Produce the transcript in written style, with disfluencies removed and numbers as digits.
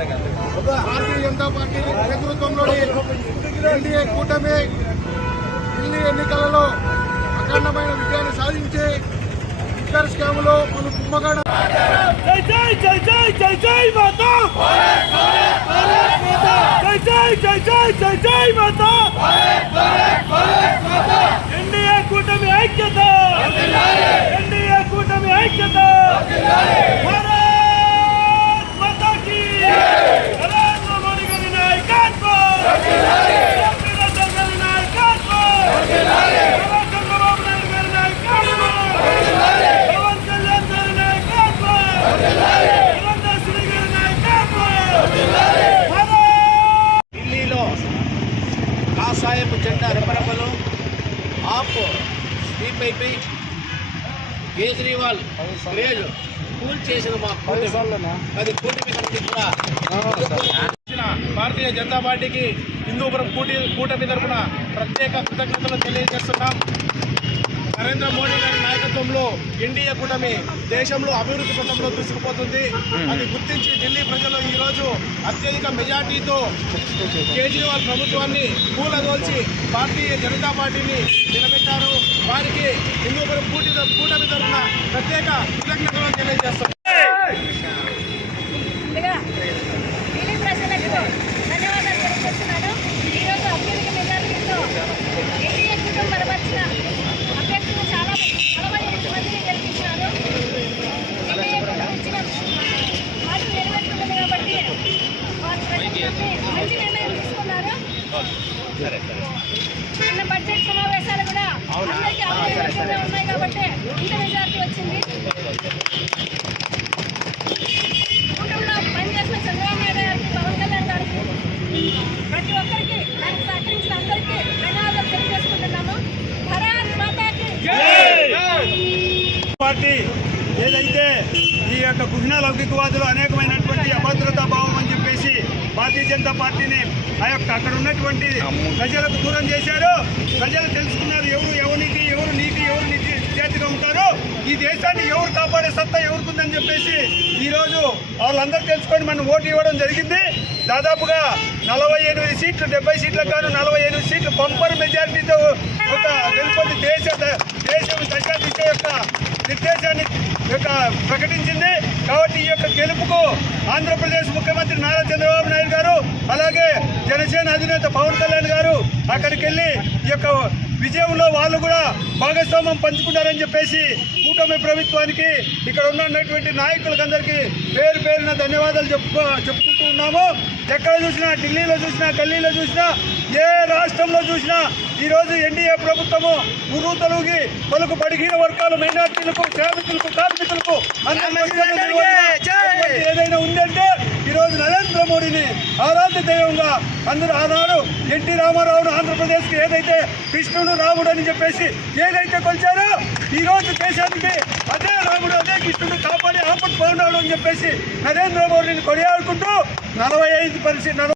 Bharatiya Janata party నేతృత్వంలోని NDA కూటమి ఢిల్లీ ఎన్నికలలో అఖండమైన విజయాన్ని సాధించి లిక్కర్ స్కామ్లో పలు కుంభకోణ ఎన్డీఏ కూటమి ఐక్యత, ఎన్డీఏ కూటమి ఐక్యత. భారత్ మాతా కీ నరేంద్ర మోడీ గారి నాయకత్వం, కేసీఆర్ గారి నాయకత్వం, చంద్రబాబు నాయుడు గారి నాయకత్వం, పవన్ కళ్యాణ్ గారి నాయకత్వం, శ్రీ గారి నాయకత్వం. ఢిల్లీలో కాషాయపు జెండా రెపరెపలు ఆప్ స్వీప్ అయిపోయి కేజ్రీవాల్ గ్రేజ్ కూల్ చేసిన మా అది కూటమి కమిటీ కూడా భారతీయ జనతా పార్టీకి హిందూపురం కూటమి తరఫున ప్రత్యేక కృతజ్ఞతలు తెలియజేస్తున్నాం. నరేంద్ర మోడీ గారి నాయకత్వంలో ఎన్డీఏ కూటమి దేశంలో అభివృద్ధి పథంలో దూసుకుపోతుంది. అది గుర్తించి ఢిల్లీ ప్రజలు ఈరోజు అత్యధిక మెజార్టీతో కేజ్రీవాల్ ప్రభుత్వాన్ని కూలదోల్చి భారతీయ జనతా పార్టీని నిలబెట్టారు. వారికి హిందూపురం కూటమి తరఫున ప్రత్యేక కృతజ్ఞతలు తెలియజేస్తున్నాం. నిన్న బడ్జెట్ సమావేశాలు కూడా అందరికీ అవకాశాలు ఉన్నాయి కాబట్టి ఇంత మెజార్టీ వచ్చింది. కుటుంబంలో పనిచేసిన చంద్రబాబు నాయుడు గారికి, పవన్ కళ్యాణ్ గారికి, ప్రతి ఒక్కరికి దానికి సహకరించిన అందరికీ ధన్యవాదాలు తెలియజేసుకుంటున్నాము. భారత్ మాతాకి పార్టీ ఏదైతే ఈ యొక్క కుహ్న లౌకికవాదులు అనేకమైనటువంటి అభద్రతా భావం అని చెప్పేసి భారతీయ జనతా పార్టీని అక్కడ ఉన్నటువంటి ప్రజలకు దూరం చేశారు. ప్రజలు తెలుసుకున్నారు ఎవరు నీతి విద్యార్థిగా ఉంటారు, ఈ దేశాన్ని ఎవరు కాపాడే సత్తా ఎవరుకుందని చెప్పేసి ఈరోజు వాళ్ళందరూ తెలుసుకొని మనం ఓటు ఇవ్వడం జరిగింది. దాదాపుగా 48 సీట్లు 70 సీట్లకు గాను 48 సీట్లు పంపర్ మెజారిటీతో ఒక గెలుపొంది దేశం దశాదిశ యొక్క నిర్దేశాన్ని ప్రకటించింది. కాబట్టి ఈ యొక్క గెలుపుకు ఆంధ్రప్రదేశ్ ముఖ్యమంత్రి నారా చంద్రబాబు నాయుడు గారు, అలాగే జనసేన అధినేత పవన్ కళ్యాణ్ గారు అక్కడికి వెళ్ళి ఈ యొక్క విజయంలో వాళ్ళు కూడా భాగస్వామ్యం పంచుకున్నారని చెప్పేసి కూటమి ప్రభుత్వానికి ఇక్కడ ఉన్నటువంటి నాయకులకందరికీ పేరున ధన్యవాదాలు చెప్పుకుంటూ ఉన్నాము. ఎక్కడ చూసినా, ఢిల్లీలో చూసినా, గల్లీలో చూసినా, ఏ రాష్ట్రంలో చూసినా ఈరోజు ఎన్డీఏ ప్రభుత్వము ఉర్రూతలుగి పలుకు బడిగిన వర్గాలు, మైనార్టీలకు, శ్రామికులకు, కార్మికులకు ఏదైనా ఉందంటే ఈరోజు నరేంద్ర మోడీని ఆరాధ్య దైవంగా అందరూ ఆనాడు ఎన్టీ రామారావును ఆంధ్రప్రదేశ్కి ఏదైతే కృష్ణుడు రాముడు అని చెప్పేసి ఏదైతే కొలిచారో ఈరోజు దేశానికి అదే రాముడు అదే కృష్ణుడు కాపాడి ఆపట్ పోయినాడు అని చెప్పేసి నరేంద్ర మోడీని కొనియాడుకుంటూ 45%